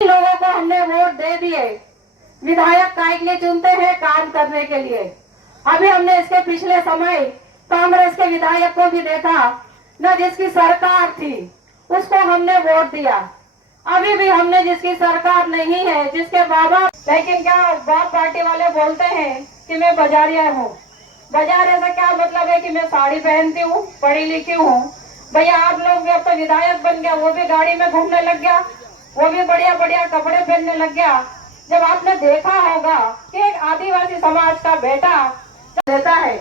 लोगों को हमने वोट दे दिए। विधायक काय के लिए चुनते हैं? काम करने के लिए। अभी हमने इसके पिछले समय कांग्रेस के विधायक को भी देखा, न जिसकी सरकार थी उसको हमने वोट दिया। अभी भी हमने जिसकी सरकार नहीं है, जिसके बाबा, लेकिन क्या बाप पार्टी वाले बोलते हैं कि मैं बाजारिया हूँ। बाजारिया से क्या मतलब है कि मैं साड़ी पहनती हूँ, पढ़ी लिखी हूँ। भैया आप लोग भी अब तो विधायक बन गया, वो भी गाड़ी में घूमने लग गया, वो भी बढ़िया बढ़िया कपड़े पहनने लग गया। जब आपने देखा होगा कि एक आदिवासी समाज का बेटा देता है,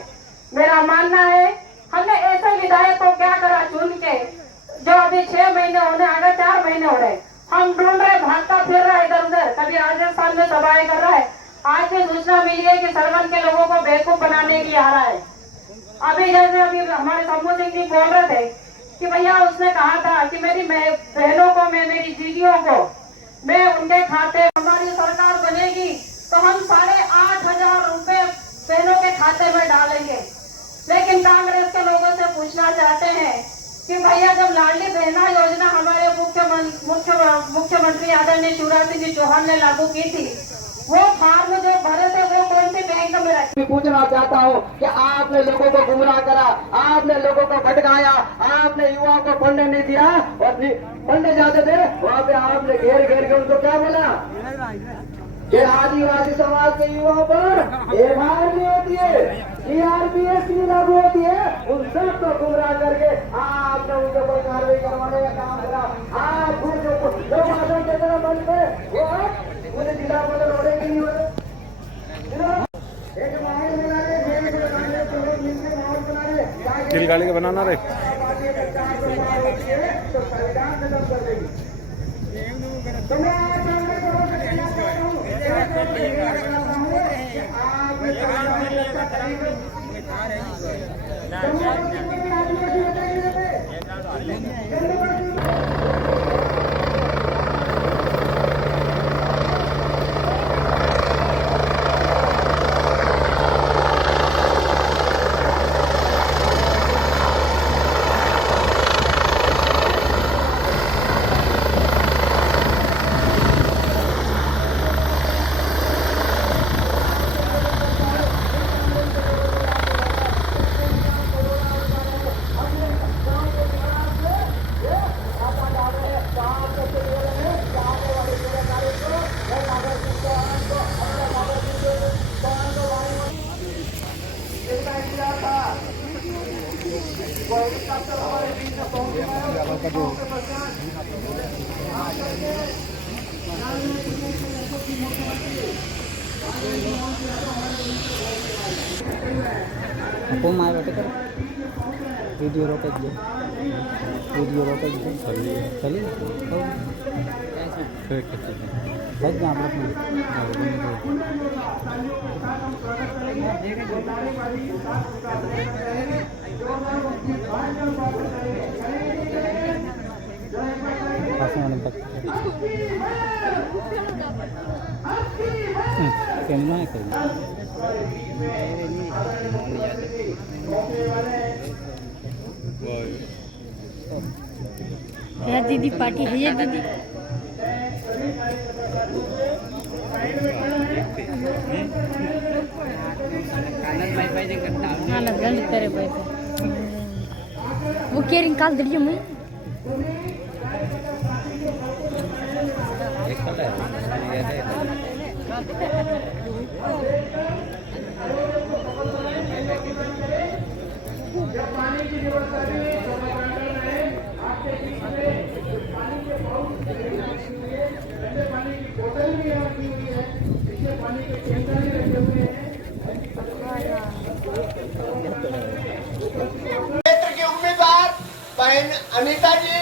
मेरा मानना है हमने ऐसे विधायक को क्या करा चुन के, जो अभी 6 महीने होने आगे 4 महीने हो रहे, हम ढूंढ रहे, भागता फिर रहा इधर उधर, कभी राजस्थान में सभाएं कर रहा है। आज भी सूचना मिली है कि सरवन के लोगों को बेवकूफ बनाने के लिए आ रहा है। अभी जैसे अभी हमारे शंभू सिंह जी बोल रहे थे कि भैया उसने कहा था कि मेरी बहनों को, मैं मेरी दीदियों को, मैं उनके खाते, हमारी सरकार बनेगी तो हम 8,500 रुपए बहनों के खाते में डालेंगे। लेकिन कांग्रेस के लोगों से पूछना चाहते हैं कि भैया जब लाडली बहना योजना हमारे मुख्यमंत्री आदरणीय शिवराज सिंह चौहान ने लागू की थी, वो फार्म जो भरे थे वो कौन सी बैंक में रखे? पूछना चाहता हूँ कि आपने लोगों को गुमराह करा, आपने लोगों को भटकाया, आपने युवाओं को पढ़ने नहीं दिया, और पढ़ने जाते थे वहाँ पे आपने घेर घेर के उनको क्या बोला कि आदिवासी समाज के युवाओं पर एफआईआर नहीं होती है, सीआरपीएफ की लागू होती है, उन सबको गुमराह करके आपने उनके ऊपर कार्रवाई करवाने का काम करा। आप जो भाषण के तरह मन पे वो पूरे जिला में रोड़े की नहीं हो दिल गाली के बनाना रे तो संविधान खत्म कर देगी। आपको मार बैठे कर वीडियो रोक दिया, वीडियो रोक दिया चलिए बच गया आप लोग कैमरा है यार दीदी पार्टी है ये दीदी करे भाई वो क्या निकाल दीजिए मुझे क्षेत्र के उम्मीदवार बहन अनीता जी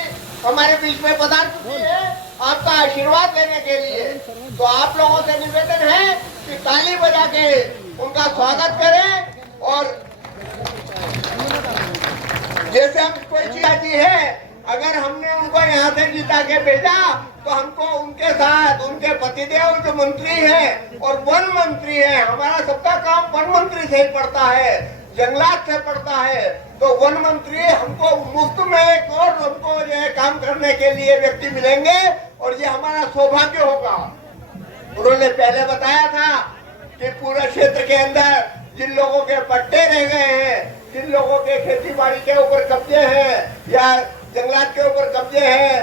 हमारे बीच में पधार चुकी है आपका आशीर्वाद देने के लिए। तो आप लोगों से निवेदन है कि ताली बजा के उनका स्वागत करें। और जैसे हम कोई चीज आती है, अगर हमने उनको यहाँ से जिता के भेजा तो हमको उनके साथ उनके पतिदेव जो मंत्री है और वन मंत्री है, हमारा सबका काम वन मंत्री से ही पड़ता है। जंगलात से पड़ता है, तो वन मंत्री हमको मुफ्त में एक और हमको जो है काम करने के लिए व्यक्ति मिलेंगे और ये हमारा सौभाग्य होगा। उन्होंने पहले बताया था कि पूरे क्षेत्र के अंदर जिन लोगों के पट्टे रह गए हैं, जिन लोगों के खेती बाड़ी के ऊपर कब्जे हैं या जंगलात के ऊपर कब्जे हैं,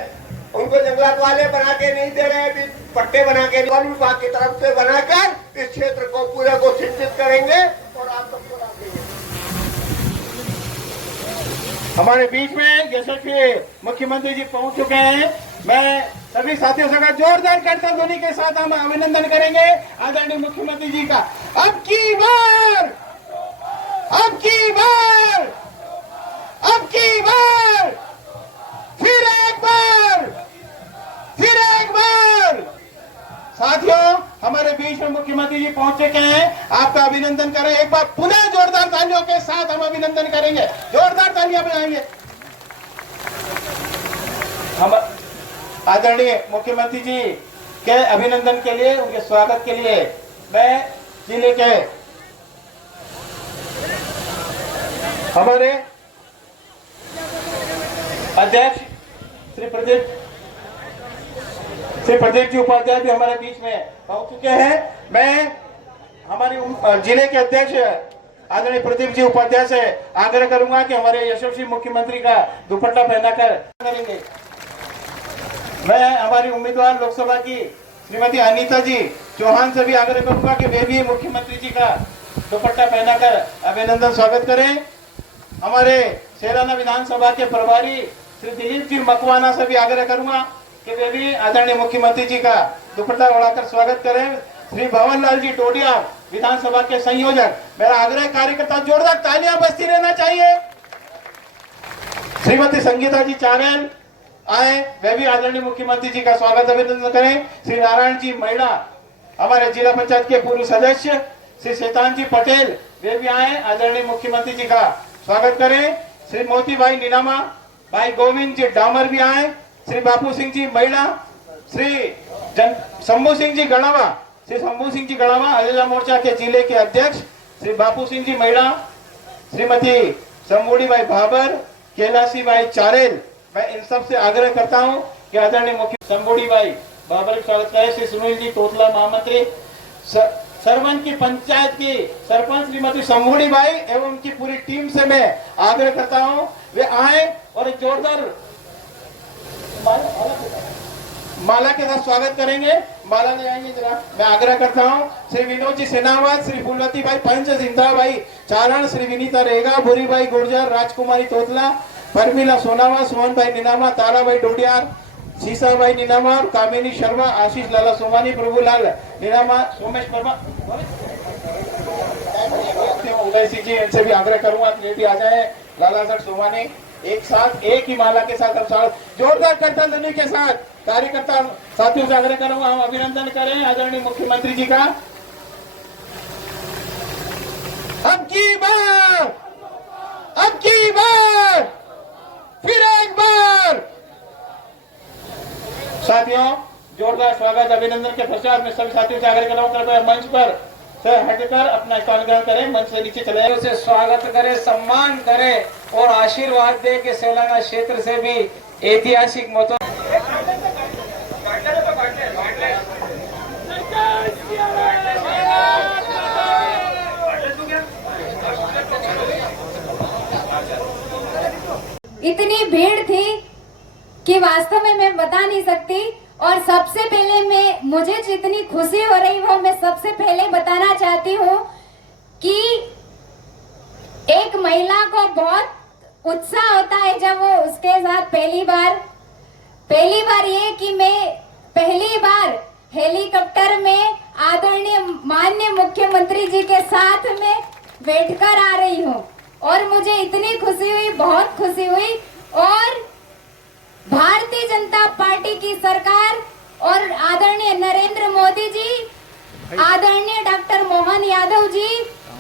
उनको जंगलात वाले बना के नहीं दे रहे, अभी पट्टे बना के वन विभाग की तरफ से बनाकर इस क्षेत्र को पूरे को सिंचित करेंगे और आप सबको लाभ देंगे। हमारे बीच में यशस्वी मुख्यमंत्री जी पहुंच चुके हैं। मैं सभी साथियों से जोरदार करते ध्वनि के साथ हम अभिनंदन करेंगे आदरणीय मुख्यमंत्री जी का। अब की बार, अब की बार, अब की बार, फिर एक बार, फिर एक बार। साथियों, हमारे बीच में मुख्यमंत्री जी पहुंच चुके हैं, आपका अभिनंदन करें। एक बार पुनः जोरदार तालियों के साथ हम अभिनंदन करेंगे, जोरदार तालियां बजाएंगे। हम आदरणीय मुख्यमंत्री जी के अभिनंदन के लिए, उनके स्वागत के लिए मैं जिले के हमारे अध्यक्ष श्री प्रदीप जी उपाध्याय भी हमारे बीच में पहुंच चुके हैं। मैं हमारी जिले के अध्यक्ष आदरणीय प्रदीप जी उपाध्याय से आग्रह करूंगा कि हमारे यशस्वी मुख्यमंत्री का दुपट्टा पहनाकर करेंगे। मैं हमारी उम्मीदवार लोकसभा की श्रीमती अनीता जी चौहान से भी आग्रह करूंगा कि वे भी मुख्यमंत्री जी का दुपट्टा पहनाकर अभिनंदन स्वागत करें। हमारे सेराना विधानसभा के प्रभारी श्री दिलीप जी मकवाना से भी आग्रह करूंगा कि वे भी आदरणीय मुख्यमंत्री जी का दुपट्टा ओढ़ाकर स्वागत करें। श्री भवन लाल जी टोडिया विधानसभा के संयोजक, मेरा आग्रह कार्यकर्ता जोरदार तालियां बजती रहना चाहिए। श्रीमती संगीता जी चारेल आए, वे भी आदरणीय मुख्यमंत्री जी का स्वागत अभिनंदन करें। श्री नारायण जी मैड़ा हमारे जिला पंचायत के पूर्व सदस्य, श्री शैतान जी पटेल वे भी आए, आदरणीय मुख्यमंत्री जी का स्वागत करें। श्री मोती भाई नीनामा, भाई गोविंद जी डामर भी आए, श्री बापू सिंह जी मैड़ा, श्री शंभू सिंह जी गणावा, श्री शंभू सिंह जी गणावा अयोध्या मोर्चा के जिले के अध्यक्ष श्री बापू सिंह जी मैड़ा, श्रीमती शंभूड़ी भाई भाबर, कैलाशी भाई चारेल। मैं इन सब से आग्रह करता हूं कि आदरणीय मुख्य शंभूड़ी भाई भाबर का स्वागत करें। श्री सुनील जी तोतला महामंत्री, सरवन की पंचायत की सरपंच श्रीमती शंभूड़ी भाई एवं उनकी पूरी टीम से मैं आग्रह करता हूं वे आए और एक जोरदार माला के साथ स्वागत करेंगे। माला ले आएंगे जरा, मैं आग्रह करता हूं। श्री विनोद जी सेनावत, श्री फूलवती भाई पंच, सिंधा भाई चारण, श्री विनीता रेगा, भूरी भाई गुर्जर, राजकुमारी तोतला, परमिला सोनावा, सुमन भाई नीनामा, तारा भाई डोडियार, शीशा भाई नीनामा, कामिनी शर्मा, आशीष लाला सोमानी, प्रभुलाल नीनामा, सोमेश वर्मा, उदय सिंह जी, इनसे भी आग्रह करूंगा कि भी आ जाए। लाला सर सोमानी, एक साथ एक ही माला के साथ हम जोरदार करतन ध्वनि के साथ कार्यकर्ता साथियों से आग्रह करूंगा हम अभिनंदन करें आदरणीय मुख्यमंत्री जी का। अब की बार, अब की बार, फिर एक बार। साथियों, जोरदार स्वागत अभिनंदन के पश्चात मैं सभी साथियों से आग्रह कर रहा हूं कि मंच पर से हटकर अपना स्थान ग्रहण करें, मंच से नीचे चले जाए, उसे स्वागत करें, सम्मान करें और आशीर्वाद दे कि सेलाना क्षेत्र से भी ऐतिहासिक मतों इतनी भीड़ थी कि वास्तव में मैं बता नहीं सकती। और सबसे पहले मुझे जितनी खुशी हो रही वो मैं सबसे पहले बताना चाहती हूँ कि एक महिला को बहुत उत्साह होता है जब वो उसके साथ पहली बार ये कि मैं पहली बार हेलीकॉप्टर में आदरणीय माननीय मुख्यमंत्री जी के साथ में बैठकर आ रही हूँ और मुझे इतनी खुशी हुई, बहुत खुशी हुई। और भारतीय जनता पार्टी की सरकार और आदरणीय नरेंद्र मोदी जी, आदरणीय डॉक्टर मोहन यादव जी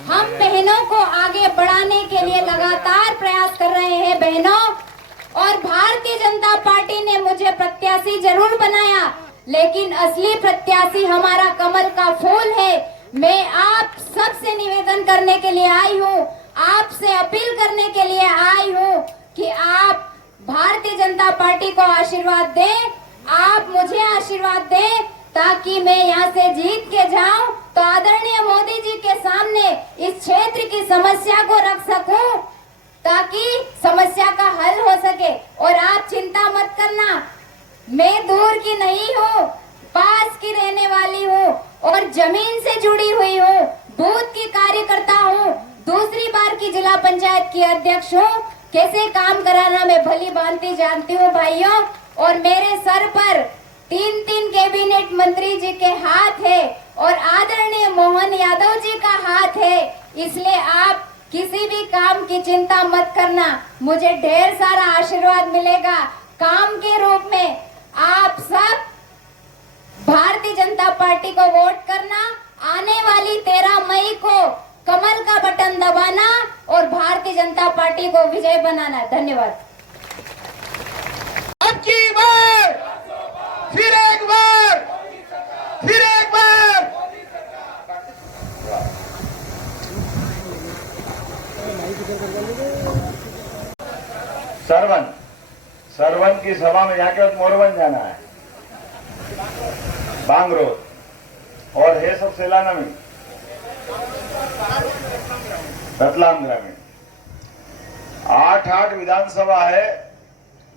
हम बहनों को आगे बढ़ाने के लिए लगातार प्रयास कर रहे हैं बहनों। और भारतीय जनता पार्टी ने मुझे प्रत्याशी जरूर बनाया, लेकिन असली प्रत्याशी हमारा कमल का फूल है। मैं आप सबसे निवेदन करने के लिए आई हूँ, आपसे अपील करने के लिए आई हूँ कि आप भारतीय जनता पार्टी को आशीर्वाद दें, आप मुझे आशीर्वाद दें ताकि मैं यहाँ से जीत के जाऊं तो आदरणीय मोदी जी के सामने इस क्षेत्र की समस्या को रख सकूं ताकि समस्या का हल हो सके। और आप चिंता मत करना, मैं दूर की नहीं हूँ, पास की रहने वाली हूँ और जमीन से जुड़ी हुई हूँ, बूथ की कार्यकर्ता हूँ, दूसरी बार की जिला पंचायत की अध्यक्ष हूँ। कैसे काम कराना मैं भली भांति जानती हूँ भाइयों। और मेरे सर पर 3 कैबिनेट मंत्री जी के हाथ है और आदरणीय मोहन यादव जी का हाथ है, इसलिए आप किसी भी काम की चिंता मत करना, मुझे ढेर सारा आशीर्वाद मिलेगा काम के रूप में। आप सब भारतीय जनता पार्टी को वोट करना, आने वाली 13 मई को कमल का बटन दबाना और भारतीय जनता पार्टी को विजय बनाना। धन्यवाद। अब की बार, फिर एक बार, फिर एक बार। सरवन की सभा में जाके मोरवन जाना है, बांगरोड और है सब सेलाना में, रतलाम ग्रामीण। 8 विधानसभा है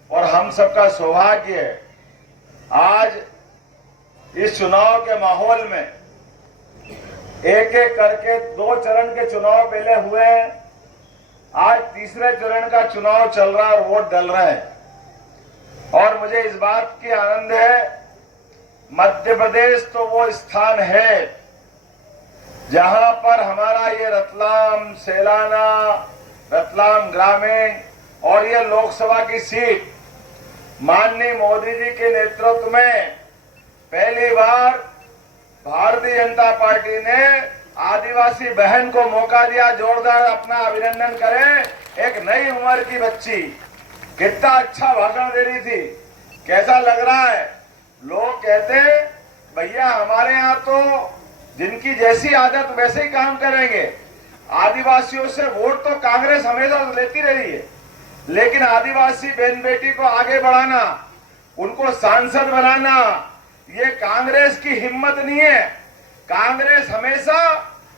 और हम सबका सौभाग्य है आज इस चुनाव के माहौल में एक एक करके 2 चरण के चुनाव पहले हुए हैं, आज तीसरे चरण का चुनाव चल रहा है और वोट डल रहे हैं। और मुझे इस बात की आनंद है, मध्य प्रदेश तो वो स्थान है जहां पर हमारा ये रतलाम सेलाना, रतलाम ग्रामीण और ये लोकसभा की सीट माननीय मोदी जी के नेतृत्व में पहली बार भारतीय जनता पार्टी ने आदिवासी बहन को मौका दिया। जोरदार अपना अभिनंदन करें। एक नई उम्र की बच्ची कितना अच्छा भाषण दे रही थी, कैसा लग रहा है। लोग कहते भैया हमारे यहाँ तो जिनकी जैसी आदत वैसे ही काम करेंगे। आदिवासियों से वोट तो कांग्रेस हमेशा लेती रही है, लेकिन आदिवासी बहन बेटी को आगे बढ़ाना, उनको सांसद बनाना, ये कांग्रेस की हिम्मत नहीं है। कांग्रेस हमेशा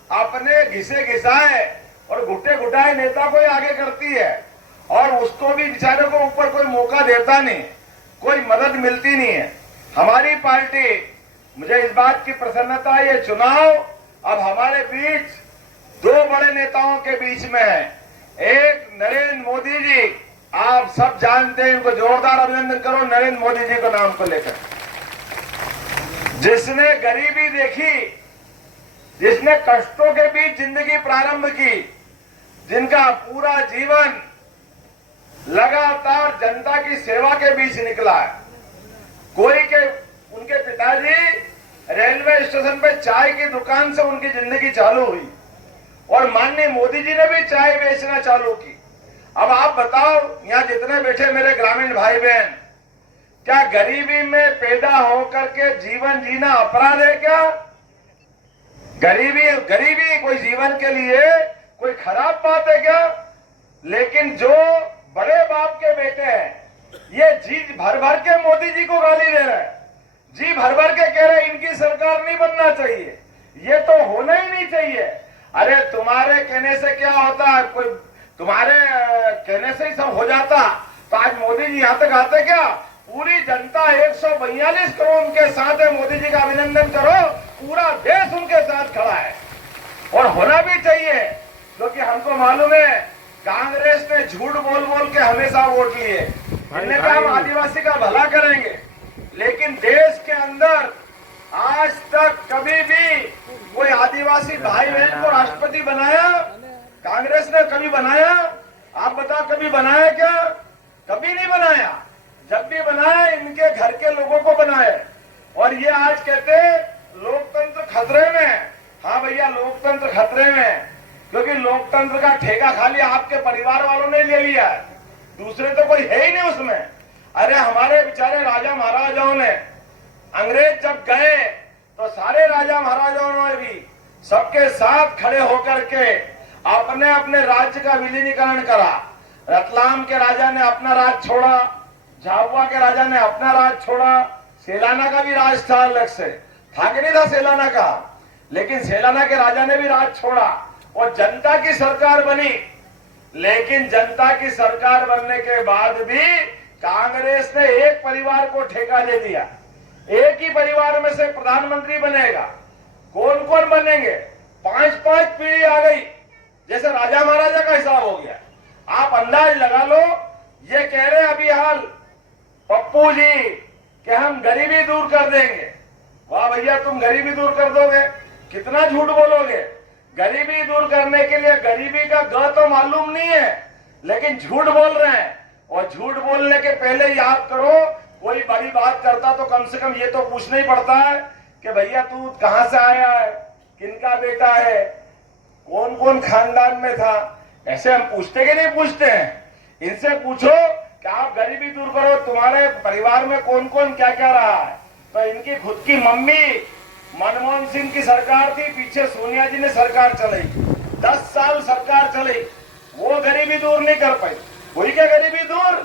अपने घिसे घिसाए और घुटे घुटाए नेता को ही आगे करती है और उसको भी बेचारे को ऊपर कोई मौका देता नहीं, कोई मदद मिलती नहीं है। हमारी पार्टी, मुझे इस बात की प्रसन्नता है, ये चुनाव अब हमारे बीच 2 बड़े नेताओं के बीच में है। एक नरेंद्र मोदी जी, आप सब जानते हैं, इनको जोरदार अभिनंदन करो नरेंद्र मोदी जी को नाम को लेकर, जिसने गरीबी देखी, जिसने कष्टों के बीच जिंदगी प्रारंभ की, जिनका पूरा जीवन लगातार जनता की सेवा के बीच निकला है। कोई के उनके पिताजी रेलवे स्टेशन पे चाय की दुकान से उनकी जिंदगी चालू हुई और माननीय मोदी जी ने भी चाय बेचना चालू की। अब आप बताओ, यहाँ जितने बैठे मेरे ग्रामीण भाई बहन, क्या गरीबी में पैदा होकर के जीवन जीना अपराध है क्या? गरीबी कोई जीवन के लिए कोई खराब बात है क्या? लेकिन जो बड़े बाप के बेटे हैं, ये जी भर भर के मोदी जी को गाली दे रहे हैं, जी भर भर के कह रहे इनकी सरकार नहीं बनना चाहिए, ये तो होना ही नहीं चाहिए। अरे तुम्हारे कहने से क्या होता है, कोई तुम्हारे कहने से ही सब हो जाता तो आज मोदी जी यहाँ तक आते क्या? पूरी जनता 142 करोड़ उनके साथ है। मोदी जी का अभिनंदन करो, पूरा देश उनके साथ खड़ा है और होना भी चाहिए, क्योंकि हमको मालूम है कांग्रेस ने झूठ बोल बोल के हमेशा वोट लिए। इन्हें कहा हम आदिवासी का भला करेंगे, लेकिन देश के अंदर आज तक कभी भी कोई आदिवासी भाई बहन को राष्ट्रपति बनाया? कांग्रेस ने कभी बनाया? आप बताओ, कभी बनाया क्या? कभी नहीं बनाया। जब भी बनाया इनके घर के लोगों को बनाए। और ये आज कहते हैं लोकतंत्र खतरे में। हाँ भैया, लोकतंत्र खतरे में, क्योंकि लोकतंत्र का ठेका खाली आपके परिवार वालों ने ले लिया है, दूसरे तो कोई है ही नहीं उसमें। अरे हमारे बेचारे राजा महाराजाओं ने, अंग्रेज जब गए तो सारे राजा महाराजाओं ने भी सबके साथ खड़े होकर के अपने अपने राज्य का विलीनीकरण करा। रतलाम के राजा ने अपना राज छोड़ा, झाबुआ के राजा ने अपना राज छोड़ा, सेलाना का भी राज था अलग से, था कि नहीं था सेलाना का, लेकिन सेलाना के राजा ने भी राज छोड़ा और जनता की सरकार बनी। लेकिन जनता की सरकार बनने के बाद भी कांग्रेस ने एक परिवार को ठेका दे दिया, एक ही परिवार में से प्रधानमंत्री बनेगा। कौन कौन बनेंगे? 5-5 पीढ़ी आ गई, जैसे राजा महाराजा का हिसाब हो गया। आप अंदाज लगा लो, ये कह रहे अभी हाल पप्पू जी कि हम गरीबी दूर कर देंगे। वाह भैया, तुम गरीबी दूर कर दोगे? कितना झूठ बोलोगे। गरीबी दूर करने के लिए गरीबी का ग तो मालूम नहीं है, लेकिन झूठ बोल रहे हैं। और झूठ बोलने के पहले याद करो, कोई बड़ी बात करता तो कम से कम ये तो पूछना ही पड़ता है कि भैया तू कहां से आया है, किनका बेटा है, कौन कौन खानदान में था। ऐसे हम पूछते कि नहीं पूछते हैं? इनसे पूछो कि आप गरीबी दूर करो, तुम्हारे परिवार में कौन कौन क्या क्या रहा है। तो इनकी खुद की मम्मी मनमोहन सिंह की सरकार थी, पीछे सोनिया जी ने सरकार चलाई, 10 साल सरकार चली, वो गरीबी दूर नहीं कर पाई। हुई क्या गरीबी दूर?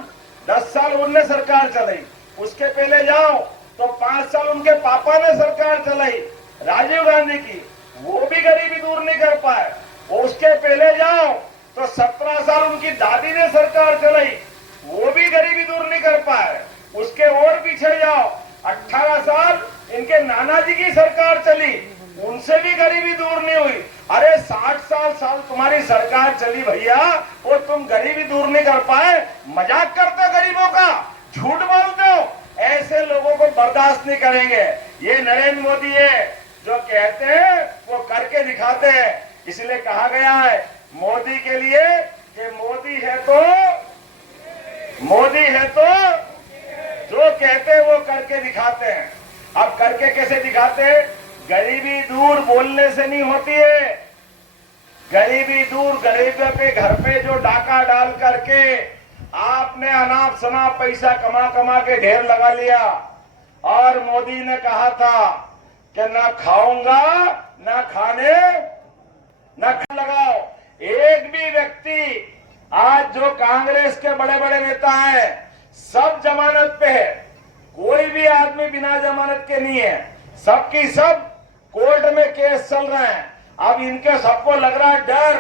10 साल उनने सरकार चलाई। उसके पहले जाओ तो 5 साल उनके पापा ने सरकार चलाई, राजीव गांधी की, वो भी गरीबी दूर नहीं कर पाए। और उसके पहले जाओ तो 17 साल उनकी दादी ने सरकार चलाई, वो भी गरीबी दूर नहीं कर पाए। उसके और पीछे जाओ, 18 साल इनके नाना जी की सरकार चली, उनसे भी गरीबी दूर नहीं हुई। अरे 60 साल तुम्हारी सरकार चली भैया, और तुम गरीबी दूर नहीं कर पाए। मजाक करते हो गरीबों का, झूठ बोलते हो। ऐसे लोगों को बर्दाश्त नहीं करेंगे। ये नरेंद्र मोदी है, जो कहते हैं वो करके दिखाते हैं। इसलिए कहा गया है मोदी के लिए कि मोदी है तो जो कहते हैं वो करके दिखाते हैं। अब करके कैसे दिखाते हैं? गरीबी दूर बोलने से नहीं होती है। गरीबी दूर गरीबों के घर पे जो डाका डाल करके आपने अनाप शनाप पैसा कमा के ढेर लगा लिया। और मोदी ने कहा था कि ना खाऊंगा ना खाने ना लगाओ। एक भी व्यक्ति आज जो कांग्रेस के बड़े बड़े नेता हैं, सब जमानत पे है, कोई भी आदमी बिना जमानत के नहीं है। सबकी सब कोर्ट में केस चल रहे हैं। अब इनके सबको लग रहा है डर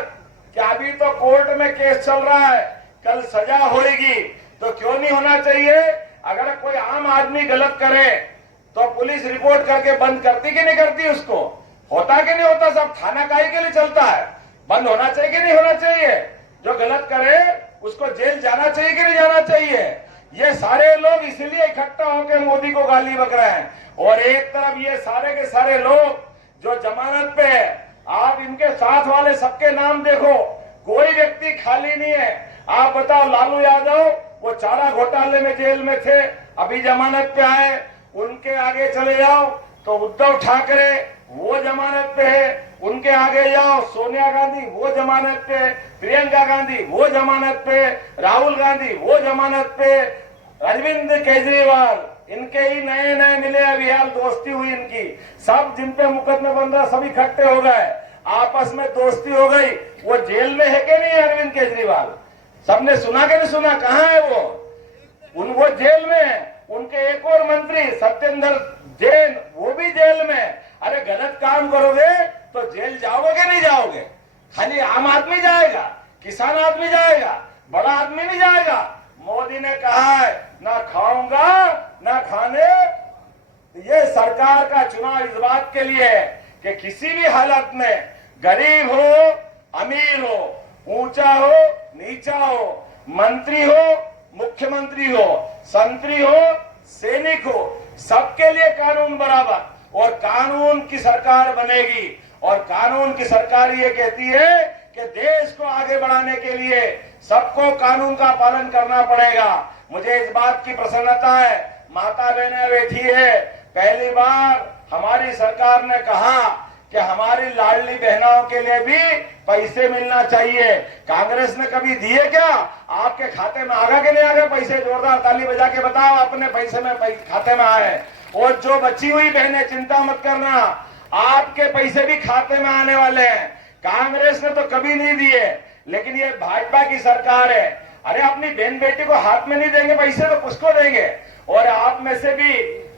कि अभी तो कोर्ट में केस चल रहा है, कल सजा होगी। तो क्यों नहीं होना चाहिए? अगर कोई आम आदमी गलत करे तो पुलिस रिपोर्ट करके बंद करती कि नहीं करती? उसको होता कि नहीं होता? सब थाना काहे के लिए चलता है? बंद होना चाहिए कि नहीं होना चाहिए? जो गलत करे उसको जेल जाना चाहिए कि नहीं जाना चाहिए? ये सारे लोग इसलिए इकट्ठा होकर मोदी को गाली बक रहे हैं। और एक तरफ ये सारे के सारे लोग जो जमानत पे है, आप इनके साथ वाले सबके नाम देखो, कोई व्यक्ति खाली नहीं है। आप बताओ, लालू यादव वो चारा घोटाले में जेल में थे, अभी जमानत पे आए। उनके आगे चले जाओ तो उद्धव ठाकरे वो जमानत पे है, उनके आगे जाओ सोनिया गांधी वो जमानत पे, प्रियंका गांधी वो जमानत पे, राहुल गांधी वो जमानत पे, अरविंद केजरीवाल इनके ही नए नए मिले, अभी हाल दोस्ती हुई इनकी। सब जिन पे मुकदमे बन रहा सब इकट्ठे हो गए, आपस में दोस्ती हो गई। वो जेल में है कि नहीं अरविंद केजरीवाल? सबने सुना कि नहीं सुना? कहाँ है वो? वो जेल में है। उनके एक और मंत्री सत्येंद्र जैन वो भी जेल में। अरे गलत काम करोगे तो जेल जाओगे कि नहीं जाओगे? खाली आम आदमी जाएगा, किसान आदमी जाएगा, बड़ा आदमी नहीं जाएगा। मोदी ने कहा है ना खाऊंगा ना खाने। ये सरकार का चुनाव इस बात के लिए है कि किसी भी हालत में गरीब हो अमीर हो, ऊंचा हो नीचा हो, मंत्री हो मुख्यमंत्री हो, संतरी हो सैनिक हो, सबके लिए कानून बराबर। और कानून की सरकार बनेगी। और कानून की सरकार ये कहती है कि देश को आगे बढ़ाने के लिए सबको कानून का पालन करना पड़ेगा। मुझे इस बात की प्रसन्नता है, माता बहनें बैठी है, पहली बार हमारी सरकार ने कहा कि हमारी लाडली बहनों के लिए भी पैसे मिलना चाहिए। कांग्रेस ने कभी दिए क्या? आपके खाते में आगा कि नहीं आगे पैसे? जोरदार ताली बजा के बताओ अपने पैसे में खाते में आए। और जो बची हुई बहनें चिंता मत करना, आपके पैसे भी खाते में आने वाले हैं। कांग्रेस ने तो कभी नहीं दिए, लेकिन ये भाजपा की सरकार है। अरे अपनी बहन बेटी को हाथ में नहीं देंगे पैसे तो किसको देंगे? और आप में से भी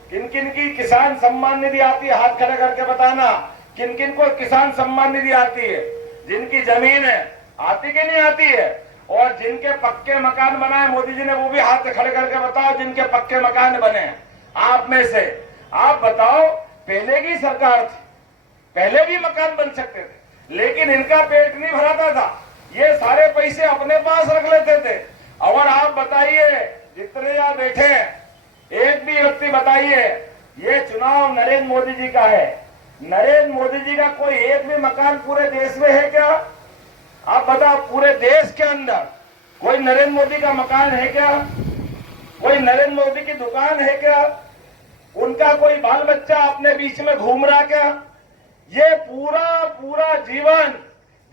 किन किन की किसान सम्मान निधि आती है, हाथ खड़े करके बताना किन किन को किसान सम्मान निधि आती है? जिनकी जमीन है आती कि नहीं आती है? और जिनके पक्के मकान बनाए मोदी जी ने, वो भी हाथ खड़े करके बताओ जिनके पक्के मकान बने आप में से। आप बताओ, पहले की सरकार थी, पहले भी मकान बन सकते थे, लेकिन इनका पेट नहीं भराता था, ये सारे पैसे अपने पास रख लेते थे। और आप बताइए, जितने यहाँ बैठे एक भी व्यक्ति बताइए, ये चुनाव नरेंद्र मोदी जी का है, नरेंद्र मोदी जी का कोई एक भी मकान पूरे देश में है क्या? आप बताओ, पूरे देश के अंदर कोई नरेंद्र मोदी का मकान है क्या? कोई नरेंद्र मोदी की दुकान है क्या? उनका कोई बाल बच्चा अपने बीच में घूम रहा क्या? ये पूरा जीवन,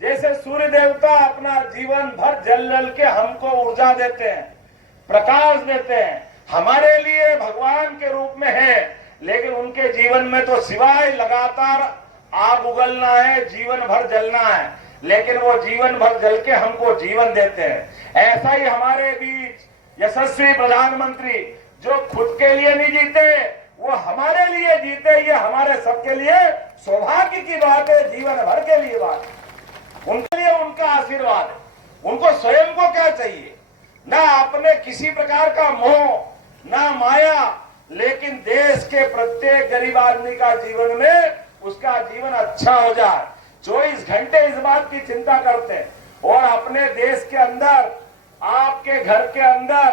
जैसे सूर्य देवता अपना जीवन भर जल जल के हमको ऊर्जा देते हैं, प्रकाश देते हैं, हमारे लिए भगवान के रूप में है, लेकिन उनके जीवन में तो सिवाय लगातार आग उगलना है, जीवन भर जलना है, लेकिन वो जीवन भर जल के हमको जीवन देते हैं। ऐसा ही हमारे बीच यशस्वी प्रधानमंत्री, जो खुद के लिए नहीं जीते, वो हमारे लिए जीते, ये हमारे सबके लिए सौभाग्य की बात है, जीवन भर के लिए बात है। उनके लिए उनका आशीर्वाद है। उनको स्वयं को क्या चाहिए? ना अपने किसी प्रकार का मोह, ना माया, लेकिन देश के प्रत्येक गरीब आदमी का जीवन में उसका जीवन अच्छा हो जाए। 24 घंटे इस बात की चिंता करते हैं। और अपने देश के अंदर, आपके घर के अंदर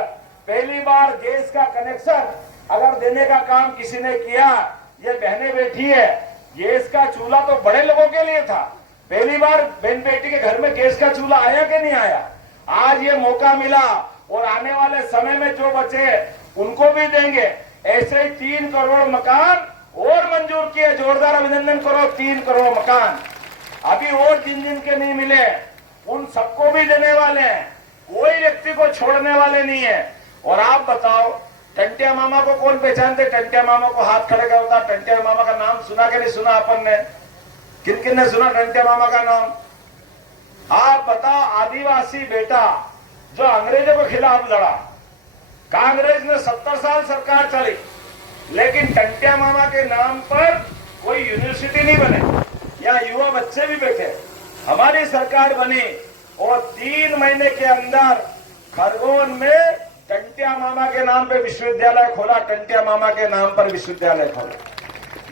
पहली बार गैस का कनेक्शन अगर देने का काम किसी ने किया, ये बहनें बैठी है, गैस का चूल्हा तो बड़े लोगों के लिए था, पहली बार बहन बेटी के घर में गैस का चूल्हा आया कि नहीं आया? आज ये मौका मिला और आने वाले समय में जो बचे उनको भी देंगे। ऐसे ही 3 करोड़ मकान और मंजूर किए, जोरदार अभिनंदन करो। 3 करोड़ मकान अभी और जिन के नहीं मिले, उन सबको भी देने वाले हैं, कोई व्यक्ति को छोड़ने वाले नहीं है। और आप बताओ, टंटिया मामा को कौन पहचानते? टंटिया मामा को हाथ खड़े का होता। टंटिया मामा का नाम सुना कि नहीं सुना अपन ने? किन किन ने सुना टंटिया मामा का नाम? आप बताओ, आदिवासी बेटा जो अंग्रेजों के खिलाफ लड़ा, कांग्रेस ने 70 साल सरकार चली, लेकिन टंटिया मामा के नाम पर कोई यूनिवर्सिटी नहीं बने, यहाँ युवा बच्चे भी बैठे। हमारी सरकार बनी और 3 महीने के अंदर खरगोन में टंटिया मामा के नाम पे विश्वविद्यालय खोला। टंटिया मामा के नाम पर विश्वविद्यालय खोला।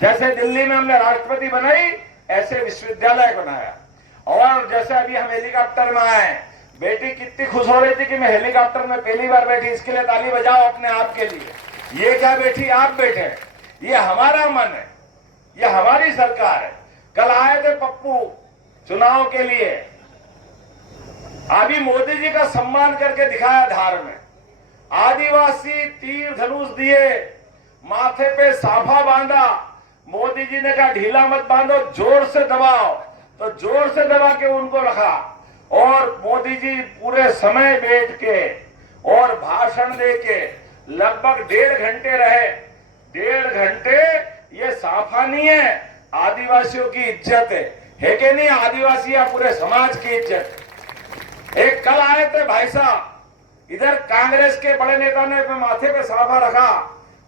जैसे दिल्ली में हमने राष्ट्रपति बनाई, ऐसे विश्वविद्यालय बनाया। और जैसे अभी हम हेलीकॉप्टर में आए, बेटी कितनी खुश हो रही थी कि मैं हेलीकॉप्टर में पहली बार बैठी, इसके लिए ताली बजाओ अपने आप के लिए। ये क्या बेटी, आप बैठे, ये हमारा मन है, ये हमारी सरकार है। कल आए थे पप्पू चुनाव के लिए, अभी मोदी जी का सम्मान करके दिखाया धार में। आदिवासी तीर धनुष दिए, माथे पे साफा बांधा। मोदी जी ने कहा ढीला मत बांधो, जोर से दबाओ, तो जोर से दबा के उनको रखा। और मोदी जी पूरे समय बैठ के और भाषण दे के लगभग 1.5 घंटे रहे। 1.5 घंटे, ये साफा नहीं है, आदिवासियों की इज्जत है कि नहीं? आदिवासी या पूरे समाज की इज्जत। एक कल आए थे भाई साहब, इधर कांग्रेस के बड़े नेता ने माथे पे साफा रखा,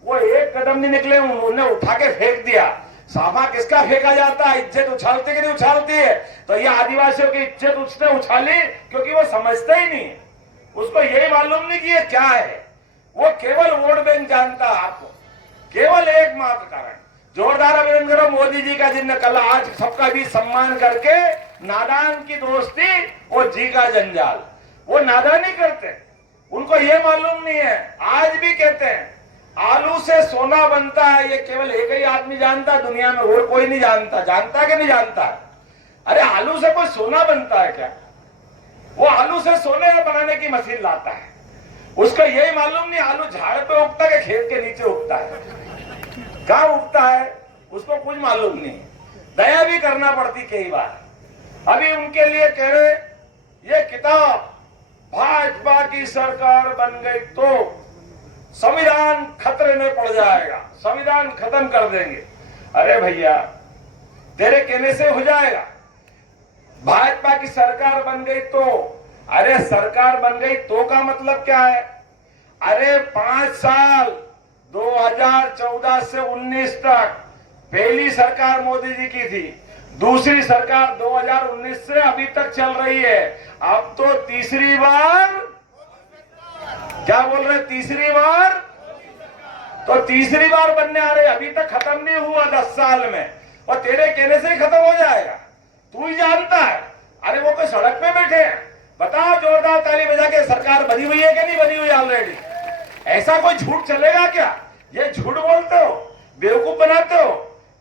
वो एक कदम नहीं निकले, उन्होंने उठा के फेंक दिया। साफा किसका फेंका जाता है? इज्जत उछालती कि नहीं उछालती है? तो ये आदिवासियों की इज्जत उसने उछाली, क्योंकि वो समझता ही नहीं, उसको यही मालूम नहीं कि ये क्या है। वो केवल वोट बैंक जानता है आपको, केवल एकमात्र कारण। जोरदार अभिनंदन करो मोदी जी का, जिनने कल आज सबका भी सम्मान करके नादान की दोस्ती और जी का जंजाल। वो नादानी करते, उनको ये मालूम नहीं है। आज भी कहते हैं आलू से सोना बनता है, ये केवल एक ही आदमी जानता है दुनिया में, और कोई नहीं जानता। जानता कि नहीं जानता? अरे आलू से कोई सोना बनता है क्या? वो आलू से सोने बनाने की मशीन लाता है, उसको यही मालूम नहीं आलू झाड़ पे उगता है कि खेत के नीचे उगता है, कहां उगता है, उसको कुछ मालूम नहीं। दया भी करना पड़ती कई बार। अभी उनके लिए कह रहे, ये किताब भाजपा की सरकार बन गई तो संविधान खतरे में पड़ जाएगा, संविधान खत्म कर देंगे। अरे भैया, तेरे कहने से हो जाएगा? भाजपा की सरकार बन गई तो, अरे सरकार बन गई तो का मतलब क्या है? अरे 5 साल 2014 से 19 तक पहली सरकार मोदी जी की थी, दूसरी सरकार 2019 से अभी तक चल रही है। अब तो तीसरी बार, क्या बोल रहे, तीसरी बार, तो तीसरी बार बनने आ रहे। अभी तक खत्म नहीं हुआ 10 साल में, और तेरे कहने से ही खत्म हो जाएगा, तू ही जानता है। अरे वो कोई सड़क पे बैठे हैं, बताओ जोरदार ताली बजा के सरकार बनी हुई है कि नहीं बनी हुई ऑलरेडी? ऐसा कोई झूठ चलेगा क्या? ये झूठ बोलते हो, बेवकूफ बनाते हो,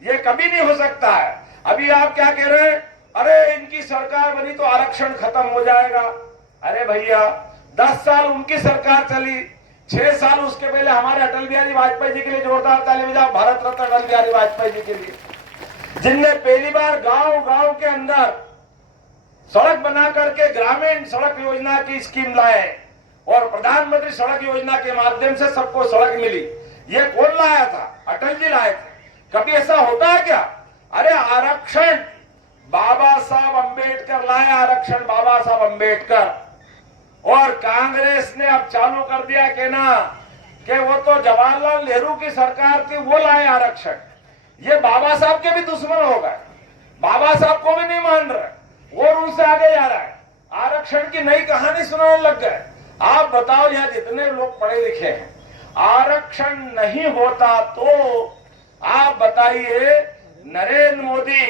ये कभी नहीं हो सकता है। अभी आप क्या कह रहे हैं? अरे इनकी सरकार बनी तो आरक्षण खत्म हो जाएगा। अरे भैया 10 साल उनकी सरकार चली, 6 साल उसके पहले हमारे अटल बिहारी वाजपेयी जी के लिए जोरदार ताली बजाओ, भारत रत्न अटल बिहारी वाजपेयी जी के लिए, जिनने पहली बार गांव गांव के अंदर सड़क बना करके ग्रामीण सड़क योजना की स्कीम लाए, और प्रधानमंत्री सड़क योजना के माध्यम से सबको सड़क मिली। ये कौन लाया था? अटल जी लाए थे। कभी ऐसा होता है क्या? अरे आरक्षण बाबा साहब अंबेडकर लाए, आरक्षण बाबा साहब अंबेडकर। और कांग्रेस ने अब चालू कर दिया कहना कि वो तो जवाहरलाल नेहरू की सरकार थी, वो लाए आरक्षण। ये बाबा साहब के भी दुश्मन हो गए, बाबा साहब को भी नहीं मान रहे और उनसे आगे जा रहा है, आरक्षण की नई कहानी सुनाने लग गए। आप बताओ, यहाँ जितने लोग पढ़े लिखे हैं, आरक्षण नहीं होता तो आप बताइए, नरेंद्र मोदी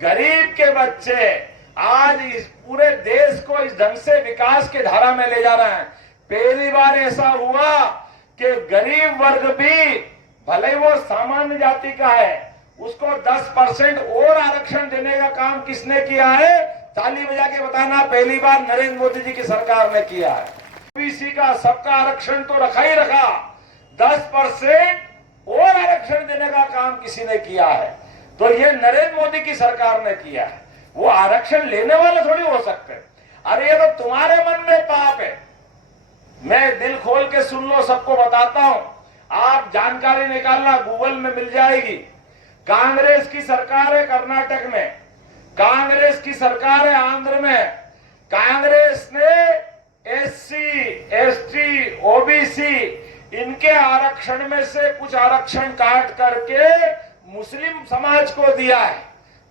गरीब के बच्चे आज इस पूरे देश को इस ढंग से विकास के धारा में ले जा रहे हैं। पहली बार ऐसा हुआ कि गरीब वर्ग भी, भले वो सामान्य जाति का है, उसको 10% और आरक्षण देने का काम किसने किया है? ताली बजा के बताना, पहली बार नरेंद्र मोदी जी की सरकार ने किया है। ओबीसी का सबका आरक्षण तो रखा ही रखा, 10% और आरक्षण देने का काम किसी ने किया है, तो ये नरेंद्र मोदी की सरकार ने किया है। वो आरक्षण लेने वाले थोड़ी हो सकते। अरे ये तो तुम्हारे मन में पाप है। मैं दिल खोल के सुन लो, सबको बताता हूं, आप जानकारी निकालना, गूगल में मिल जाएगी। कांग्रेस की सरकार है कर्नाटक में, कांग्रेस की सरकार है आंध्र में। कांग्रेस ने एससी, एसटी, ओबीसी इनके आरक्षण में से कुछ आरक्षण काट करके मुस्लिम समाज को दिया है।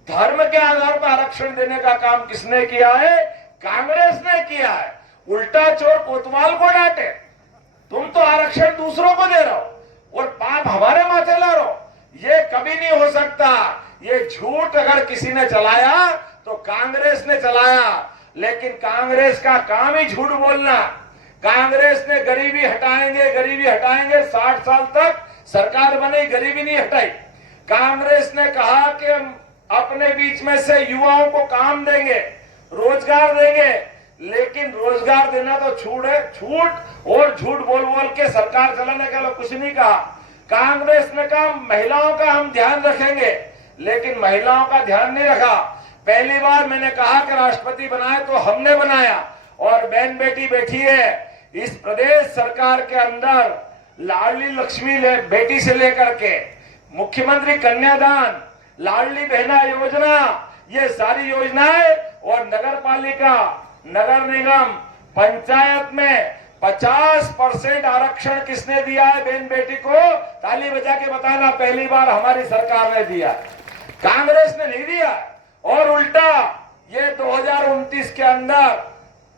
धर्म के आधार पर आरक्षण देने का काम किसने किया है? कांग्रेस ने किया है। उल्टा चोर कोतवाल को डांटे, तुम तो आरक्षण दूसरों को दे रहे हो और पाप हमारे माथे ला रहे हो। ये कभी नहीं हो सकता। ये झूठ अगर किसी ने चलाया तो कांग्रेस ने चलाया, लेकिन कांग्रेस का काम ही झूठ बोलना। कांग्रेस ने गरीबी हटाएंगे, गरीबी हटाएंगे, 60 साल तक सरकार बनी, गरीबी नहीं हटाई। कांग्रेस ने कहा कि हम अपने बीच में से युवाओं को काम देंगे, रोजगार देंगे, लेकिन रोजगार देना तो छूट है, छूट और झूठ बोल बोल के सरकार चलाने का कुछ नहीं कहा। कांग्रेस ने कहा महिलाओं का हम ध्यान रखेंगे, लेकिन महिलाओं का ध्यान नहीं रखा। पहली बार मैंने कहा कि राष्ट्रपति बनाए तो हमने बनाया, और बहन बेटी बैठी है इस प्रदेश सरकार के अंदर, लाडली लक्ष्मी बेटी से लेकर के मुख्यमंत्री कन्यादान, लाडली बहना योजना, ये सारी योजनाएं, और नगर पालिका, नगर निगम, पंचायत में 50% आरक्षण किसने दिया है बहन बेटी को? ताली बजा के बताना, पहली बार हमारी सरकार ने दिया, कांग्रेस ने नहीं दिया। और उल्टा ये 2029 के अंदर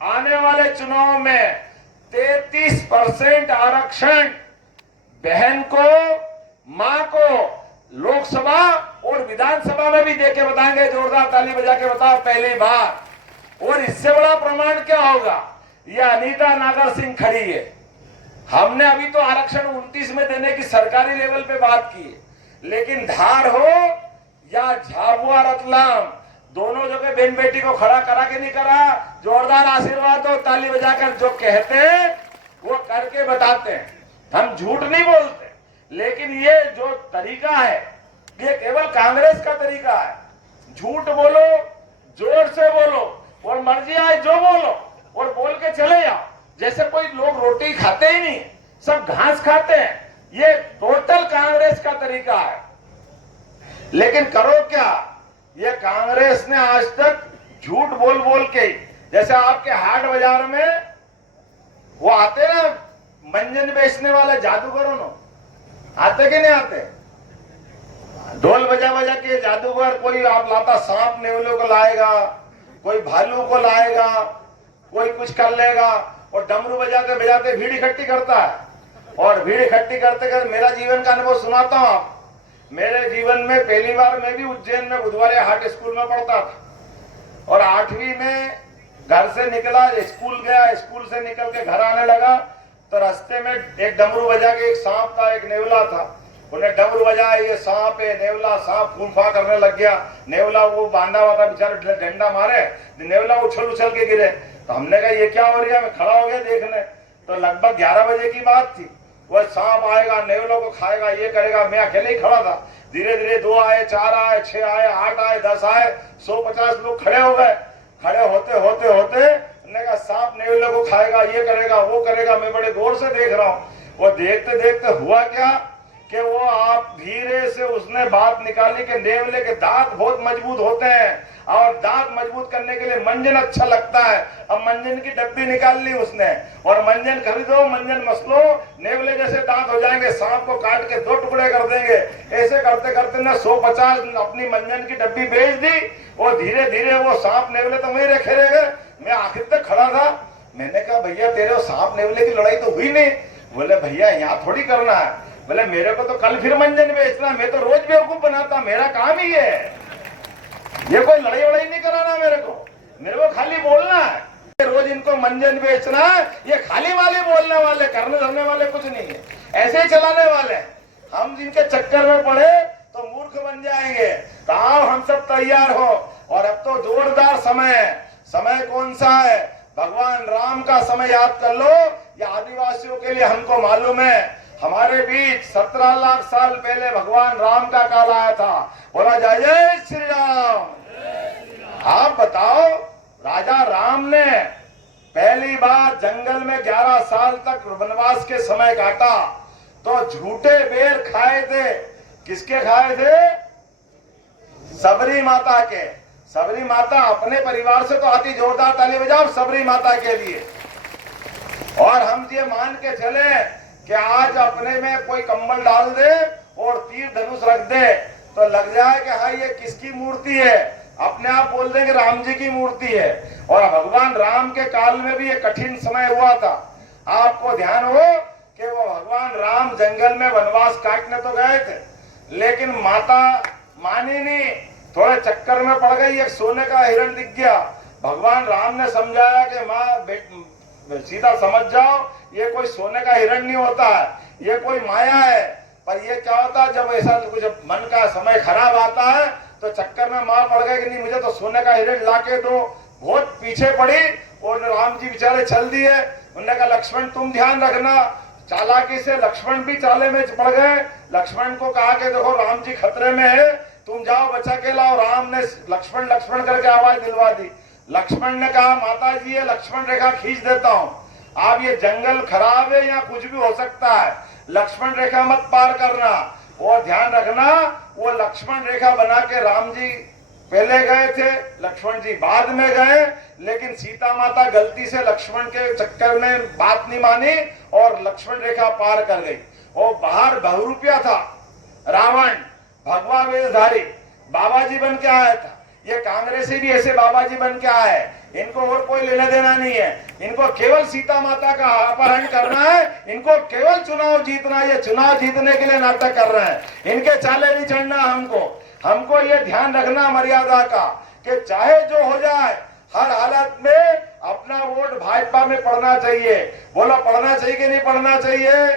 आने वाले चुनाव में 33% आरक्षण बहन को, मां को लोकसभा और विधानसभा में भी देके बताएंगे। जोरदार ताली बजा के बताओ, पहली बार। और इससे बड़ा प्रमाण क्या होगा? ये अनीता नागर सिंह खड़ी है। हमने अभी तो आरक्षण 29 में देने की सरकारी लेवल पे बात की है, लेकिन धार हो या झाबुआ रतलाम, दोनों जगह बहन बेटी को खड़ा करा के नहीं करा। जोरदार आशीर्वाद हो, ताली बजाकर जो कहते हैं वो करके बताते हैं। हम झूठ नहीं बोलते, लेकिन ये जो तरीका है ये केवल कांग्रेस का तरीका है। झूठ बोलो, जोर से बोलो, और मर्जी आए जो बोलो, और बोल के चले जाओ, जैसे कोई लोग रोटी खाते ही नहीं, सब घास खाते हैं। ये टोटल कांग्रेस का तरीका है। लेकिन करो क्या? ये कांग्रेस ने आज तक झूठ बोल बोल के, जैसे आपके हाट बाजार में वो आते ना मंजन बेचने वाले जादूगरों नो, आते कि नहीं आते? ढोल बजा बजा के जादूगर, कोई आप लाता सांप नेवलों को लाएगा, कोई भालू को लाएगा, कोई कुछ कर लेगा, और डमरू बजाते बजाते भीड़ इकट्ठी करता है। और भीड़ इकट्ठी करते करते मेरा जीवन का अनुभव सुनाता हूं आप। मेरे जीवन में पहली बार मैं भी उज्जैन में बुधवारे हाट स्कूल में पढ़ता था, और 8वीं में घर से निकला, स्कूल गया, स्कूल से निकल के घर आने लगा तो रास्ते में एक डमरू बजा के, एक सांप था एक नेवला था, उन्हें डमरू बजाया, ये सांप है नेवला, सांप फूंफा करने लग गया। नेवला वो बांधा हुआ था बेचारा, डंडा मारे, नेवला उछल उछल के गिरे। तो हमने कहा ये क्या हो रहा है, मैं खड़ा हो गया देखने। तो लगभग 11 बजे की बात थी। वह सांप आएगा, नेवलों को खाएगा, ये करेगा, मैं अकेले ही खड़ा था। धीरे धीरे 2 आए, 4 आए, 6 आए, 8 आए, 10 आए, 150 लोग खड़े हो गए। खड़े होते होते होते हमने कहा सांप नेवलों को खाएगा, ये करेगा, वो करेगा। मैं बड़े गौर से देख रहा हूँ। वो देखते देखते हुआ क्या कि वो आप धीरे से उसने बात निकाली कि नेवले के दांत बहुत मजबूत होते हैं, और दांत मजबूत करने के लिए मंजन अच्छा लगता है। अब मंजन की डब्बी निकाल ली उसने, और मंजन खरीदो, मंजन मसलो, नेवले जैसे दांत हो जाएंगे, सांप को काट के 2 टुकड़े कर देंगे। ऐसे करते करते ने 150 अपनी मंजन की डब्बी बेच दी, और धीरे धीरे वो सांप नेवले तो वहीं रखे रह गए। मैं आखिर तक खड़ा था। मैंने कहा भैया तेरे सांप नेवले की लड़ाई तो हुई नहीं? बोले भैया यहाँ थोड़ी करना है। बोले मेरे को तो कल फिर मंजन बेचना, मैं तो रोज बेवकूफ बनाता, मेरा काम ही है, ये कोई लड़ाई वड़ाई नहीं कराना मेरे को खाली बोलना है। रोज इनको मंजन बेचना, ये खाली वाले बोलने वाले, करने धरने वाले कुछ नहीं है, ऐसे ही चलाने वाले। हम जिनके चक्कर में पड़े तो मूर्ख बन जाएंगे। तो आओ हम सब तैयार हो, और अब तो जोरदार समय है। समय कौन सा है? भगवान राम का समय याद कर लो। ये आदिवासियों के लिए हमको मालूम है, हमारे बीच 17 लाख साल पहले भगवान राम का काल आया था। बोला जय जय श्री राम। आप बताओ, राजा राम ने पहली बार जंगल में 11 साल तक वनवास के समय काटा, तो झूठे बेर खाए थे। किसके खाए थे? सबरी माता के। सबरी माता अपने परिवार से तो आती, जोरदार ताली बजाओ सबरी माता के लिए। और हम ये मान के चले कि आज अपने में कोई कंबल डाल दे और तीर धनुष रख दे तो लग जाए कि हाँ ये किसकी मूर्ति है, अपने आप बोल देंगे राम जी की मूर्ति है। और भगवान राम के काल में भी ये कठिन समय हुआ था। आपको ध्यान हो कि वो भगवान राम जंगल में वनवास काटने तो गए थे, लेकिन माता मानी नहीं, थोड़े चक्कर में पड़ गई। एक सोने का हिरण दिख गया। भगवान राम ने समझाया कि माँ सीधा समझ जाओ, ये कोई सोने का हिरण नहीं होता है, ये कोई माया है। पर ये क्या होता है, जब ऐसा कुछ मन का समय खराब आता है तो चक्कर में माँ पड़ गए कि नहीं मुझे तो सोने का हिरण लाके दो। बहुत पीछे पड़ी और राम जी बेचारे चल दिए। उन्होंने कहा लक्ष्मण तुम ध्यान रखना। चालाकी से लक्ष्मण भी चाले में पड़ गए। लक्ष्मण को कहा कि देखो राम जी खतरे में है, तुम जाओ बचा के लाओ। राम ने लक्ष्मण लक्ष्मण करके आवाज दिलवा दी। लक्ष्मण ने कहा माता जी ये लक्ष्मण रेखा खींच देता हूँ, आप ये जंगल खराब है, यहाँ कुछ भी हो सकता है, लक्ष्मण रेखा मत पार करना। और ध्यान रखना वो लक्ष्मण रेखा बना के राम जी पहले गए थे, लक्ष्मण जी बाद में गए, लेकिन सीता माता गलती से लक्ष्मण के चक्कर में बात नहीं मानी और लक्ष्मण रेखा पार कर गई। और बाहर बहुरूपिया था रावण, भगवा वेशधारी, बाबा जी बन के आया था। ये कांग्रेसी भी ऐसे बाबा जी बन के आए, इनको और कोई लेना देना नहीं है, इनको केवल सीता माता का अपहरण करना है, इनको केवल चुनाव जीतना है। ये चुनाव जीतने के लिए नाटक कर रहे हैं, इनके चाले नहीं चढ़ना। हमको ये ध्यान रखना मर्यादा का कि चाहे जो हो जाए हर हालत में अपना वोट भाजपा में पड़ना चाहिए। बोलो पड़ना चाहिए कि नहीं पड़ना चाहिए?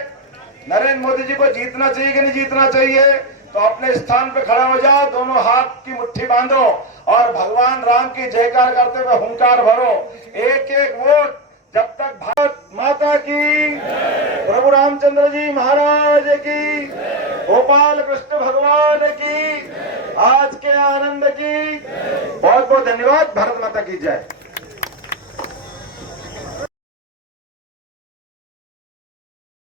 नरेंद्र मोदी जी को जीतना चाहिए कि नहीं जीतना चाहिए? तो अपने स्थान पे खड़े हो जाओ, दोनों हाथ की मुट्ठी बांधो और भगवान राम की जयकार करते हुए हुंकार भरो। एक एक वोट जब तक भारत माता की, प्रभु रामचंद्र जी महाराज की, गोपाल कृष्ण भगवान की, आज के आनंद की। बहुत बहुत धन्यवाद। भारत माता की जय।